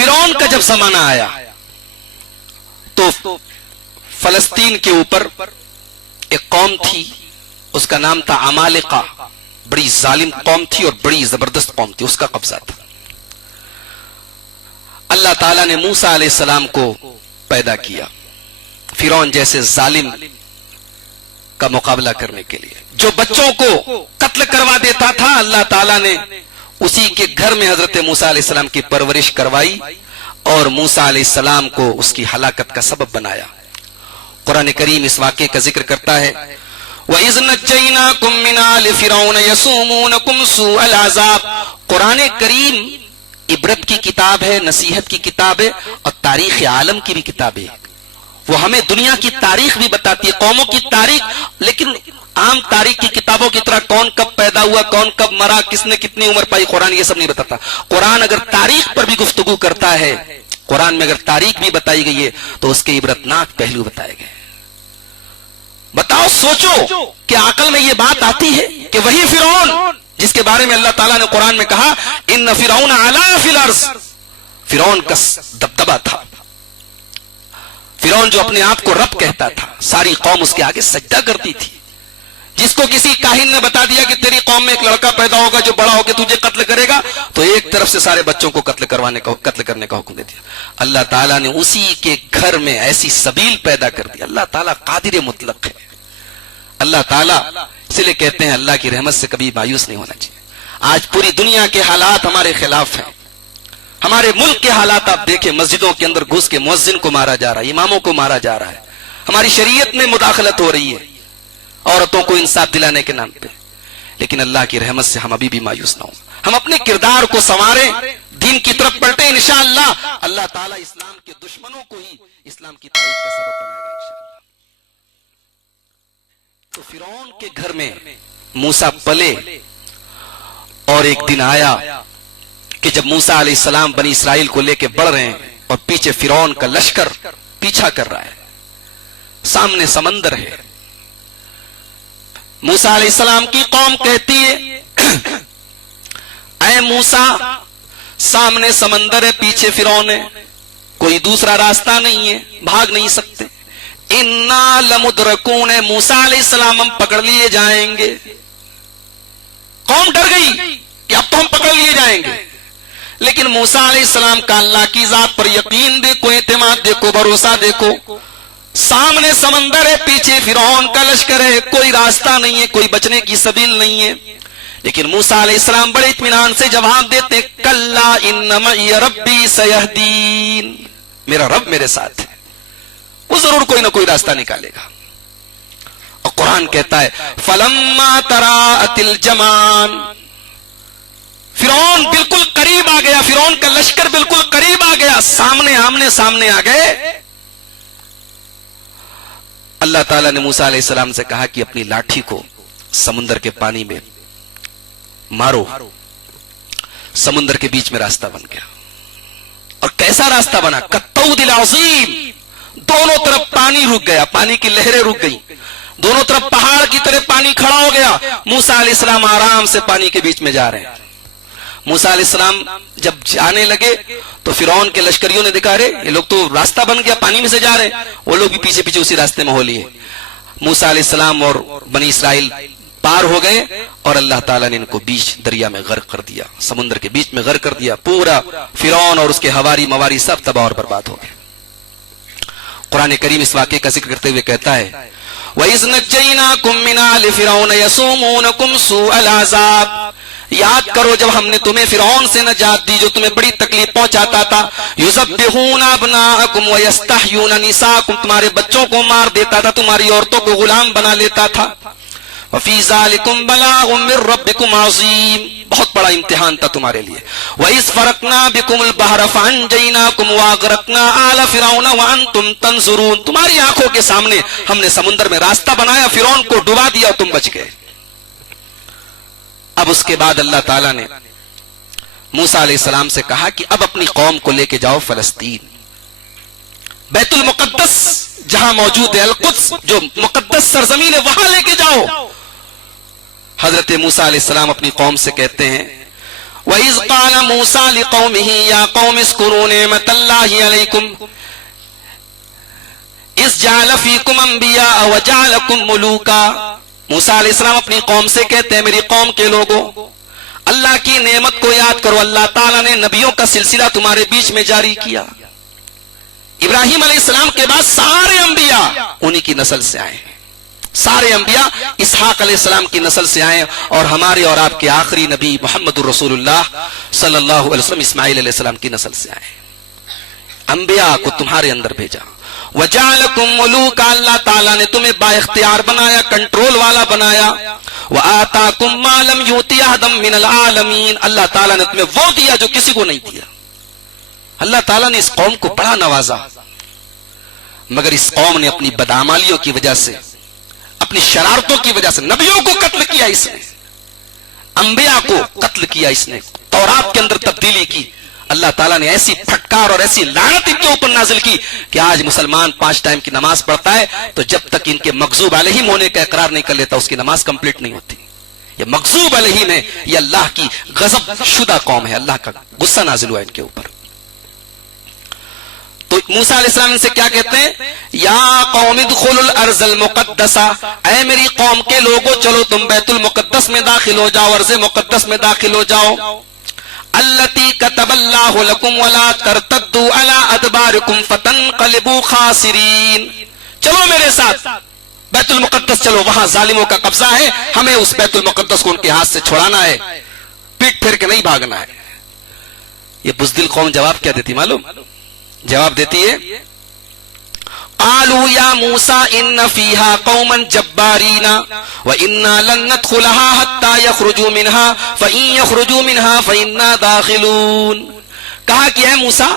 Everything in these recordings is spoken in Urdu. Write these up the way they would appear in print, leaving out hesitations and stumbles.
فرعون کا جب زمانہ آیا تو فلسطین کے اوپر ایک قوم تھی، اس کا نام تھا عمالقہ، بڑی ظالم قوم تھی اور بڑی زبردست قوم تھی، اس کا قبضہ تھا۔ اللہ تعالیٰ نے موسیٰ علیہ السلام کو پیدا کیا فرعون جیسے ظالم کا مقابلہ کرنے کے لیے، جو بچوں کو قتل کروا دیتا تھا۔ اللہ تعالیٰ نے اسی کے گھر میں حضرت موسیٰ علیہ السلام کی پرورش کروائی اور موسیٰ علیہ السلام کو اس کی ہلاکت کا سبب بنایا۔ قرآن کریم اس واقعے کا ذکر کرتا ہے، وَإِذْ نَجَّيْنَاكُمْ مِنْ آلِ فِرْعَوْنَ يَسُومُونَكُمْ سُوءَ الْعَذَابِ۔ قرآن کریم عبرت کی کتاب ہے، نصیحت کی کتاب ہے اور تاریخ عالم کی بھی کتاب ہے۔ وہ ہمیں دنیا کی تاریخ بھی بتاتی ہے، قوموں کی تاریخ، لیکن عام تاریخ کی کتابوں کی طرح کون کب پیدا ہوا، کون کب مرا، کس نے کتنی عمر پائی، قرآن یہ سب نہیں بتاتا۔ قرآن اگر تاریخ پر بھی گفتگو کرتا ہے، قرآن میں اگر تاریخ بھی بتائی گئی ہے تو اس کے عبرتناک پہلو بتائے گئے۔ بتاؤ، سوچو کہ عقل میں یہ بات آتی ہے کہ وہی فرعون جس کے بارے میں اللہ تعالیٰ نے قرآن میں کہا ان فرعون علا فی الارض، فرعون کا دبدبہ تھا، فرعون جو اپنے آپ کو رب کہتا تھا، ساری قوم اس کے آگے سجدہ کرتی تھی۔ جس کو کسی کاہن نے بتا دیا کہ تیری قوم میں ایک لڑکا پیدا ہوگا جو بڑا ہو کے تجھے قتل کرے گا، تو ایک طرف سے سارے بچوں کو قتل کرنے کا حکم دے دیا۔ اللہ تعالیٰ نے اسی کے گھر میں ایسی سبیل پیدا کر دی۔ اللہ تعالیٰ قادر مطلق ہے۔ اللہ تعالیٰ اس لیے کہتے ہیں اللہ کی رحمت سے کبھی مایوس نہیں ہونا چاہیے۔ آج پوری دنیا کے حالات ہمارے خلاف ہیں، ہمارے ملک کے حالات آپ دیکھیں، مسجدوں کے اندر گھس کے مؤذن کو مارا جا رہا ہے، اماموں کو مارا جا رہا ہے، ہماری شریعت میں مداخلت ہو رہی ہے عورتوں کو انصاف دلانے کے نام پہ، لیکن اللہ کی رحمت سے ہم ابھی بھی مایوس نہ ہوں، ہم اپنے کردار کو سنواریں، دین کی طرف پلٹیں، انشاءاللہ اللہ تعالیٰ اسلام کے دشمنوں کو ہی اسلام کی تائید کا سبب بنائے گا انشاءاللہ۔ تو فرعون کے گھر میں موسیٰ پلے اور ایک دن آیا کہ جب موسیٰ علیہ السلام بنی اسرائیل کو لے کے بڑھ رہے ہیں اور پیچھے فرعون کا لشکر پیچھا کر رہا ہے، سامنے سمندر ہے، موسیٰ علیہ السلام کی قوم کہتی ہے اے موسیٰ سامنے سمندر ہے، پیچھے فرعون ہے، کوئی دوسرا راستہ نہیں ہے، بھاگ نہیں سکتے، اِنَّا لَمُدْرَكُونَ، موسیٰ علیہ السلام ہم پکڑ لیے جائیں گے۔ قوم ڈر گئی کہ اب تو ہم پکڑ لیے جائیں گے، لیکن موسیٰ علیہ السلام کا اللہ کی ذات پر یقین دیکھو، اعتماد دیکھو، بھروسہ دیکھو، سامنے سمندر ہے، پیچھے فرعون کا لشکر ہے، کوئی راستہ نہیں ہے، کوئی بچنے کی سبیل نہیں ہے، لیکن موسیٰ علیہ السلام بڑے اطمینان سے جواب دیتے کَلَّا إِنَّ مَعِيَ رَبِّي سَيَهْدِينِ، میرا رب میرے ساتھ ہے، وہ ضرور کوئی نہ کوئی راستہ نکالے گا۔ اور قرآن کہتا ہے فَلَمَّا تَرَاءَتِ الْجَمْعَانِ، فرعون بالکل قریب آ گیا، فرعون کا لشکر بالکل قریب آ گیا، سامنے آمنے سامنے آ گئے۔ اللہ تعالیٰ نے موسیٰ علیہ السلام سے کہا کہ اپنی لاٹھی کو سمندر کے پانی میں مارو، سمندر کے بیچ میں راستہ بن گیا، اور کیسا راستہ بنا، کالطود العظیم، دونوں طرف پانی رک گیا، پانی کی لہریں رک گئی، دونوں طرف پہاڑ کی طرح پانی کھڑا ہو گیا، موسیٰ علیہ السلام آرام سے پانی کے بیچ میں جا رہے ہیں۔ موسیٰ علیہ السلام جب جانے لگے تو فرعون کے لشکریوں نے دیکھا رہے یہ لوگ تو راستہ بن گیا، پانی میں سے جا رہے ہیں، وہ لوگ بھی پیچھے پیچھے اسی راستے میں ہو لیے۔ موسیٰ علیہ السلام اور بنی اسرائیل پار ہو گئے اور اللہ تعالیٰ نے ان کو بیچ دریا میں غرق کر دیا، سمندر کے بیچ میں غرق کر دیا، پورا فرعون اور اس کے ہواری مواری سب تباہ اور برباد ہو گئے۔ قرآن کریم اس واقعے کا ذکر کرتے ہوئے کہتا ہے وَإِذْ نَجَّيْنَاكُمْ مِنْ آلِ فِرْعَوْنَ يَسُومُونَكُمْ سُوءَ الْعَذَابِ، یاد کرو جب ہم نے تمہیں فرعون سے نجات دی جو تمہیں بڑی تکلیف پہنچاتا تھا، یذبحون ابناءکم ویستحیون نساءکم، تمہارے بچوں کو مار دیتا تھا، تمہاری عورتوں کو غلام بنا لیتا تھا، وفی ذالکم بلاغ من ربکم عظیم، بہت بڑا امتحان تھا تمہارے لیے، وَإِذْ فَرَقْنَا بِكُمُ الْبَحْرَ فَأَنْجَيْنَاكُمْ وَأَغْرَقْنَا آلَ فِرْعَوْنَ وَأَنْتُمْ تَنْظُرُونَ، تمہاری آنکھوں کے سامنے ہم نے سمندر میں راستہ بنایا، فرعون کو ڈبا دیا اور تم بچ گئے۔ اب اس کے بعد اللہ تعالیٰ نے موسیٰ علیہ السلام سے کہا کہ اب اپنی قوم کو لے کے جاؤ فلسطین، بیت المقدس جہاں موجود ہے، القدس جو مقدس سرزمین ہے، وہاں لے کے جاؤ۔ حضرت موسیٰ علیہ السلام اپنی قوم سے کہتے ہیں وَإِذْ قَالَ مُوسَى لِقَوْمِهِ يَا قَوْمِ اذْكُرُوا نِعْمَةَ اللَّهِ عَلَيْكُمْ إِذْ جَعَلَ فِيكُمْ أَنْبِيَاءَ وَجَعَلَكُمْ مُلُوكًا۔ موسیٰ علیہ السلام اپنی قوم سے کہتے ہیں میری قوم کے لوگوں اللہ کی نعمت کو یاد کرو، اللہ تعالیٰ نے نبیوں کا سلسلہ تمہارے بیچ میں جاری کیا۔ ابراہیم علیہ السلام کے بعد سارے انبیاء انہی کی نسل سے آئے ہیں، سارے انبیاء اسحاق علیہ السلام کی نسل سے آئے، اور ہمارے اور آپ کے آخری نبی محمد الرسول اللہ صلی اللہ علیہ وسلم اسماعیل علیہ السلام کی نسل سے آئے۔ انبیاء کو تمہارے اندر بھیجا۔ وَجَعَلَكُمْ مُلُوكًا، اللہ تعالیٰ نے تمہیں با اختیار بنایا، کنٹرول والا بنایا۔ وَآتَاكُمْ مَا لَمْ يُؤْتِ أَحَدًا مِّنَ الْعَالَمِينَ، اللہ تعالیٰ نے تمہیں وہ دیا جو کسی کو نہیں دیا۔ اللہ تعالیٰ نے اس قوم کو بڑا نوازا، مگر اس قوم نے اپنی بدعمالیوں کی وجہ سے، اپنی شرارتوں کی وجہ سے نبیوں کو قتل کیا، اس نے انبیاء کو قتل کیا، اس نے تورات کے اندر تبدیلی کی۔ اللہ تعالیٰ نے ایسی پھٹکار اور ایسی لعنت ان کے اوپر نازل کی کہ آج مسلمان 5 ٹائم کی نماز پڑھتا ہے تو جب تک ان کے مغضوب علیہم ہونے کا اقرار نہیں کر لیتا اس کی نماز کمپلیٹ نہیں ہوتی۔ یہ مغضوب علیہم ہے، یہ اللہ کی غضب شدہ قوم ہے، اللہ کا غصہ نازل ہوا ان کے اوپر۔ تو موسیٰ علیہ السلام سے کیا کہتے ہیں؟ یا قوم ادخلوا الارض المقدسہ، اے میری قوم کے لوگوں چلو تم بیت المقدس میں داخل ہو جاؤ، ارض مقدس میں داخل ہو جاؤ۔ التی کتب اللہ لکم ولا ترتدوا علی ادبارکم فتنقلبوا خاسرین، چلو میرے ساتھ بیت المقدس چلو، وہاں ظالموں کا قبضہ ہے، ہمیں اس بیت المقدس کو ان کے ہاتھ سے چھڑانا ہے، پیٹ پھیر کے نہیں بھاگنا ہے۔ یہ بزدل قوم جواب کیا دیتی معلوم؟ جواب دیتی ہے قالوا یا موسیٰ ان فیہا قوما جبارین وَإِنَّا لَن نَدْخُلَهَا حَتَّى يَخْرُجُوا مِنْهَا فَإِن يَخْرُجُوا مِنْهَا فَإِنَّا دَاخِلُونَ، کہا کہ اے موسیٰ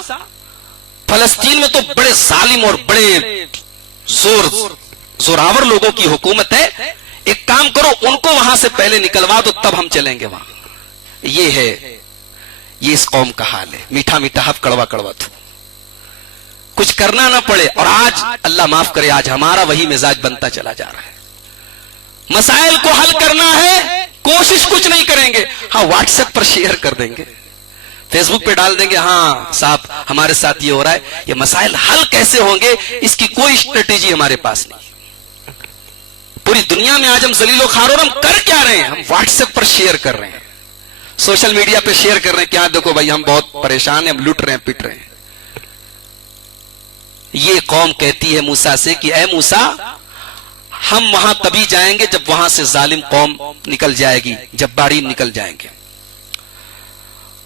فلسطین میں تو بڑے ظالم اور بڑے زوراور لوگوں کی حکومت ہے، ایک کام کرو ان کو وہاں سے پہلے نکلوا دو تب ہم چلیں گے وہاں۔ یہ ہے، یہ اس قوم کا حال ہے، میٹھا میٹھا حق کڑوا کڑوا تھو، کچھ کرنا نہ پڑے۔ اور آج اللہ معاف کرے آج ہمارا وہی مزاج بنتا چلا جا رہا ہے، مسائل کو حل کرنا ہے کوشش کچھ نہیں کریں گے، ہاں واٹس ایپ پر شیئر کر دیں گے، فیس بک پہ ڈال دیں گے ہاں صاحب ہمارے ساتھ یہ ہو رہا ہے۔ یہ مسائل حل کیسے ہوں گے اس کی کوئی اسٹریٹجی ہمارے پاس نہیں۔ پوری دنیا میں آج ہم ذلیل و خوار اور ہم کر کیا رہے ہیں؟ ہم واٹس ایپ پر شیئر کر رہے ہیں، سوشل میڈیا پہ شیئر کر رہے ہیں کہ ہاں دیکھو بھائی ہم بہت پریشان ہیں، ہم لٹ رہے ہیں، پٹ رہے ہیں۔ یہ قوم کہتی ہے موسیٰ سے کہ اے موسیٰ ہم وہاں تبھی جائیں گے جب وہاں سے ظالم قوم نکل جائے گی، جبارین نکل جائیں گے۔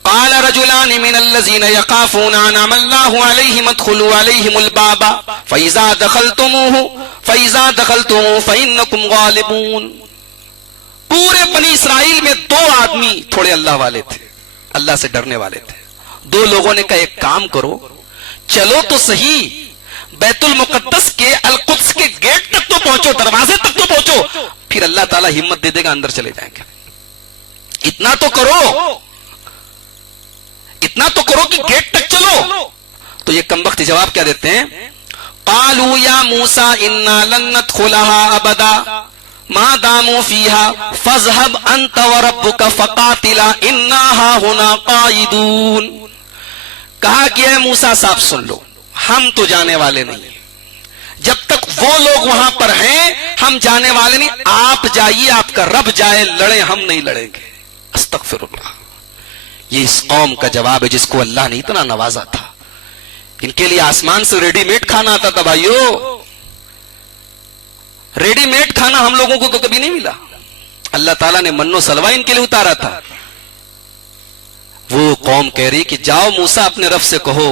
قال رجلان من الذين يخافون انعم الله عليهم ادخلوا عليهم الباب فاذا دخلتموه فانكم غالبون۔ پورے بنی اسرائیل میں 2 آدمی تھوڑے اللہ والے تھے، اللہ سے ڈرنے والے تھے۔ 2 لوگوں نے کہا ایک کام کرو، چلو تو صحیح بیت المقدس کے القدس کے گیٹ تک تو پہنچو، دروازے تک تو پہنچو، پھر اللہ تعالیٰ ہمت دے دے گا اندر چلے جائیں گے۔ اتنا تو کرو، اتنا تو کرو کہ گیٹ تک چلو۔ تو یہ کمبخت جواب کیا دیتے ہیں؟ قالوا یا موسیٰ انا لن ندخلها ابدا ما داموا فیہا فاذهب انت وربک فقاتلا انا ہاہنا قاعدون۔ کہا کہ اے موسیٰ صاحب سن لو، ہم تو جانے والے نہیں ہیں، جب تک وہ لوگ وہاں پر ہیں ہم جانے والے نہیں، آپ جائیے، آپ کا رب جائے، لڑیں، ہم نہیں لڑیں گے۔ استغفر اللہ۔ یہ اس قوم کا جواب ہے جس کو اللہ نے اتنا نوازا تھا۔ ان کے لیے آسمان سے ریڈی میڈ کھانا آتا تھا بھائیو، ریڈی میڈ کھانا ہم لوگوں کو تو کبھی نہیں ملا۔ اللہ تعالیٰ نے من و سلوہ ان کے لیے اتارا تھا۔ وہ قوم کہہ رہی کہ جاؤ موسیٰ اپنے رب سے کہو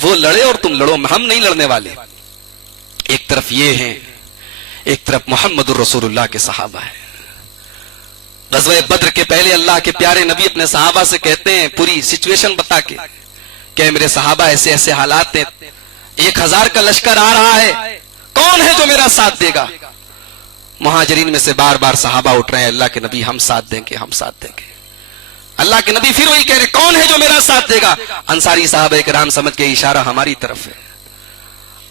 وہ لڑے اور تم لڑو، ہم نہیں لڑنے والے۔ ایک طرف یہ ہیں، ایک طرف محمد الرسول اللہ کے صحابہ ہیں۔ غزوہ بدر کے پہلے اللہ کے پیارے نبی اپنے صحابہ سے کہتے ہیں پوری سچویشن بتا کے کہ میرے صحابہ ایسے ایسے حالات ہیں، 1000 کا لشکر آ رہا ہے، کون ہے جو میرا ساتھ دے گا؟ مہاجرین میں سے بار بار صحابہ اٹھ رہے ہیں، اللہ کے نبی ہم ساتھ دیں گے، ہم ساتھ دیں گے۔ اللہ کے نبی پھر وہی کہہ رہے کون ہے جو میرا ساتھ دے گا؟ انصاری صحابہ کرام سمجھ کے اشارہ ہماری طرف ہے۔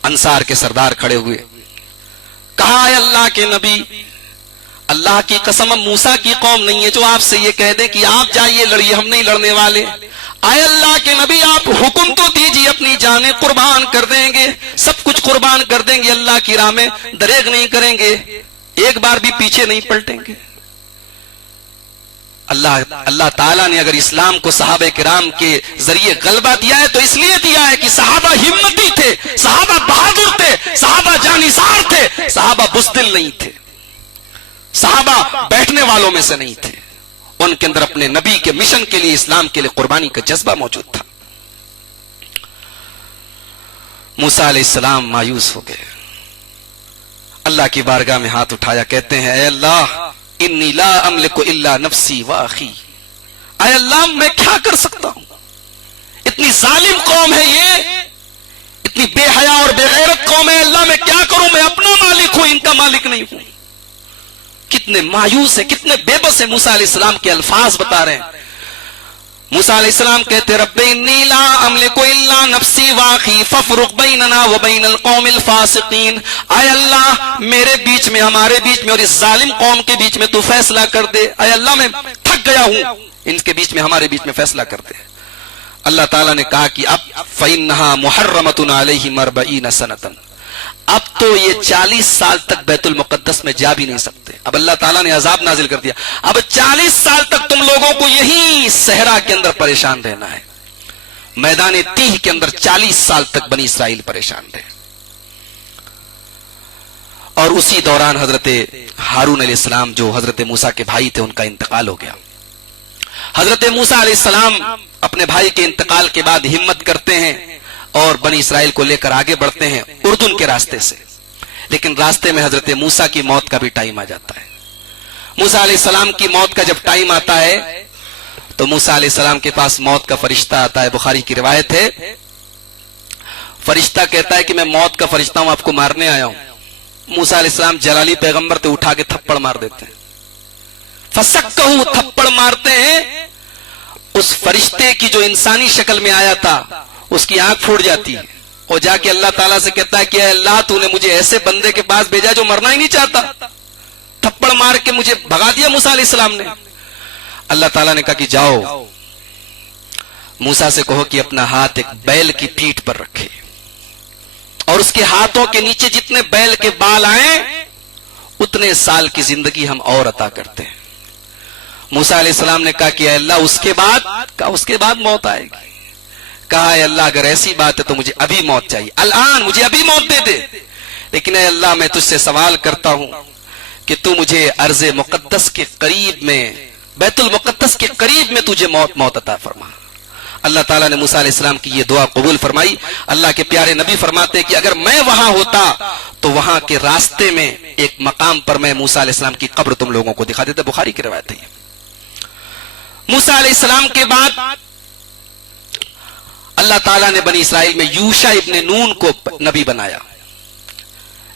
انصار کے سردار کھڑے ہوئے، کہا اے اللہ کے نبی اللہ کی قسم موسیٰ کی قوم نہیں ہے جو آپ سے یہ کہہ دیں کہ آپ جائیے لڑیے، ہم نہیں لڑنے والے۔ اے اللہ کے نبی آپ حکم تو دیجیے، اپنی جانیں قربان کر دیں گے، سب کچھ قربان کر دیں گے، اللہ کی راہ میں دریغ نہیں کریں گے، ایک بار بھی پیچھے نہیں پلٹیں گے۔ اللہ تعالیٰ نے اگر اسلام کو صحابہ کرام کے ذریعے غلبہ دیا ہے تو اس لیے دیا ہے کہ صحابہ ہمتی تھے، صحابہ بہادر تھے، صحابہ جانثار تھے، صحابہ بزدل نہیں تھے، صحابہ بیٹھنے والوں میں سے نہیں تھے، ان کے اندر اپنے نبی کے مشن کے لیے، اسلام کے لیے قربانی کا جذبہ موجود تھا۔ موسیٰ علیہ السلام مایوس ہو گئے، اللہ کی بارگاہ میں ہاتھ اٹھایا، کہتے ہیں اے اللہ انی لا املک الا نفسی و اخی، اے اللہ میں کیا کر سکتا ہوں، اتنی ظالم قوم ہے یہ، اتنی بے حیا اور بے غیرت قوم ہے، اللہ میں کیا کروں، میں اپنا مالک ہوں، ان کا مالک نہیں ہوں۔ کتنے مایوس ہیں، کتنے بے بس ہیں۔ موسیٰ علیہ السلام کے الفاظ بتا رہے ہیں۔ موسیٰ علیہ السلام کہتے رب انی لا املک الا نفسی واخی فافرق بیننا وبین القوم الفاسقین، اے اللہ میرے بیچ میں، ہمارے بیچ میں اور اس ظالم قوم کے بیچ میں تو فیصلہ کر دے، اے اللہ میں تھک گیا ہوں، ان کے بیچ میں، ہمارے بیچ میں فیصلہ کر دے۔ اللہ تعالیٰ نے کہا کہ اب فإنها محرمۃ علیہم 40 سنۃ، اب تو یہ 40 سال تک بیت المقدس میں جا بھی نہیں سکتے۔ اب اللہ تعالیٰ نے عذاب نازل کر دیا، اب 40 سال تک تم لوگوں کو یہی صحرا کے اندر پریشان رہنا ہے، میدان تیہ کے اندر 40 سال تک بنی اسرائیل پریشان رہے۔ اور اسی دوران حضرت ہارون علیہ السلام جو حضرت موسیٰ کے بھائی تھے، ان کا انتقال ہو گیا۔ حضرت موسیٰ علیہ السلام اپنے بھائی کے انتقال کے بعد ہمت کرتے ہیں اور بنی اسرائیل کو لے کر آگے بڑھتے ہیں اردن کے راستے سے، لیکن راستے میں حضرت موسیٰ کی موت کا بھی ٹائم آ جاتا ہے۔ موسیٰ علیہ السلام کی موت کا جب ٹائم آتا ہے تو موسیٰ علیہ السلام کے پاس موت کا فرشتہ آتا ہے، بخاری کی روایت ہے، فرشتہ کہتا ہے کہ میں موت کا فرشتہ ہوں، آپ کو مارنے آیا ہوں۔ موسیٰ علیہ السلام جلالی پیغمبر تے اٹھا کے تھپڑ مار دیتے ہیں، فسکہو، تھپڑ مارتے ہیں، اس فرشتے کی جو انسانی شکل میں آیا تھا اس کی آنکھ پھوٹ جاتی ہے، اور جا کے اللہ تعالیٰ سے کہتا ہے کہ اے اللہ تو نے مجھے ایسے بندے کے پاس بھیجا جو مرنا ہی نہیں چاہتا، تھپڑ مار کے مجھے بھگا دیا موسیٰ علیہ السلام نے۔ اللہ تعالیٰ نے کہا کہ جاؤ موسیٰ سے کہو کہ اپنا ہاتھ ایک بیل کی پیٹھ پر رکھے، اور اس کے ہاتھوں کے نیچے جتنے بیل کے بال آئیں اتنے سال کی زندگی ہم اور عطا کرتے ہیں۔ موسیٰ علیہ السلام نے کہا کہ اے اللہ اس کے بعد موت آئے گی۔ کہا اے اللہ اگر ایسی بات ہے تو مجھے ابھی موت چاہیے، الان مجھے ابھی موت دے دے، لیکن اے اللہ میں تجھ سے سوال کرتا ہوں کہ تو مجھے ارض مقدس کے قریب میں، بیت المقدس کے قریب میں تجھے موت عطا فرما۔ اللہ تعالیٰ نے موسیٰ علیہ السلام کی یہ دعا قبول فرمائی۔ اللہ کے پیارے نبی فرماتے ہیں کہ اگر میں وہاں ہوتا تو وہاں کے راستے میں ایک مقام پر میں موسیٰ علیہ السلام کی قبر تم لوگوں کو دکھا دیتا۔ بخاری کی روایت ہے۔ موسیٰ علیہ السلام کے بعد اللہ تعالیٰ نے بنی اسرائیل میں یوشع ابن نون کو نبی بنایا،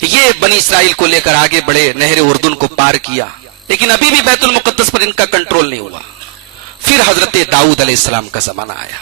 یہ بنی اسرائیل کو لے کر آگے بڑھے، نہر اردن کو پار کیا، لیکن ابھی بھی بیت المقدس پر ان کا کنٹرول نہیں ہوا۔ پھر حضرت داؤد علیہ السلام کا زمانہ آیا۔